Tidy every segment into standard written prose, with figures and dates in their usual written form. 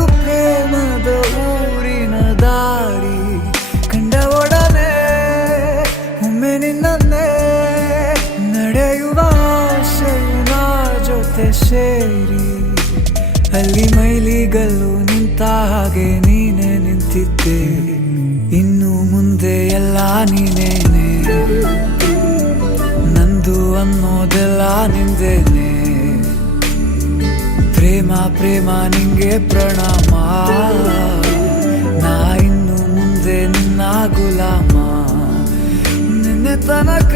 ಇದು ಪ್ರೇಮದ ಊರಿನ ದಾರಿ ಕಂಡ ಒಡನೆ ಒಮ್ಮೆ ನಿನ್ನೇ ನಡೆಯುವ ಆಸೆಯ ಜೊತೆ ಸೇರಿ ಅಲ್ಲಿ ಮೈಲಿಗಲ್ಲು ನಿಂತ ಹಾಗೆ ನೀನೆ ನಿಂತಿದ್ದೆ ಇನ್ನು ಮುಂದೆ ಎಲ್ಲ ನೀನೇನೆ ನಂದು ಅನ್ನೋದೆಲ್ಲ ನಿಂದೇನೆ ಪ್ರೇಮ ಪ್ರೇಮ ನಿಂಗೆ ಪ್ರಣಾಮ ನಾ ಇನ್ನು ಮುಂದೆ ನಿನ್ನ ಗುಲಾಮ ನಿನ್ನೆ ತನಕ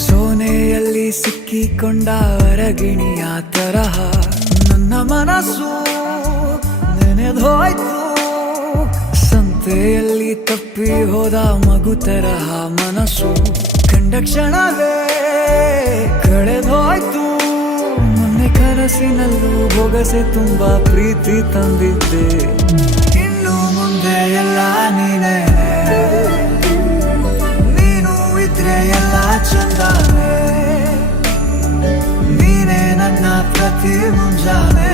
ಸೋನೆಯಲ್ಲಿ ಸಿಕ್ಕಿಕೊಂಡ ಅರಗಿಣಿಯ ತರಹ ನನ್ನ ಮನಸ್ಸು ನೆನೆದೋಯ್ತು ಸಂತೆಯಲ್ಲಿ ತಪ್ಪಿ ಹೋದ ಮಗು ತರಹ ಮನಸ್ಸು ಕಂಡ ಕ್ಷಣವೇ ಕಳೆದೋಯ್ತು ಮೊನ್ನೆ ಕನಸಿನಲ್ಲೂ ಬೊಗಸೆ ತುಂಬಾ ಪ್ರೀತಿ ತಂದಿದ್ದೆ ಇನ್ನು ಮುಂದೆ ಎಲ್ಲ ನೀನೇ ಎಲ್ಲ ಚಂದಾನೆ ನೀನೇ ನನ್ನ ಪ್ರತಿ ಮುಂಜಾನೆ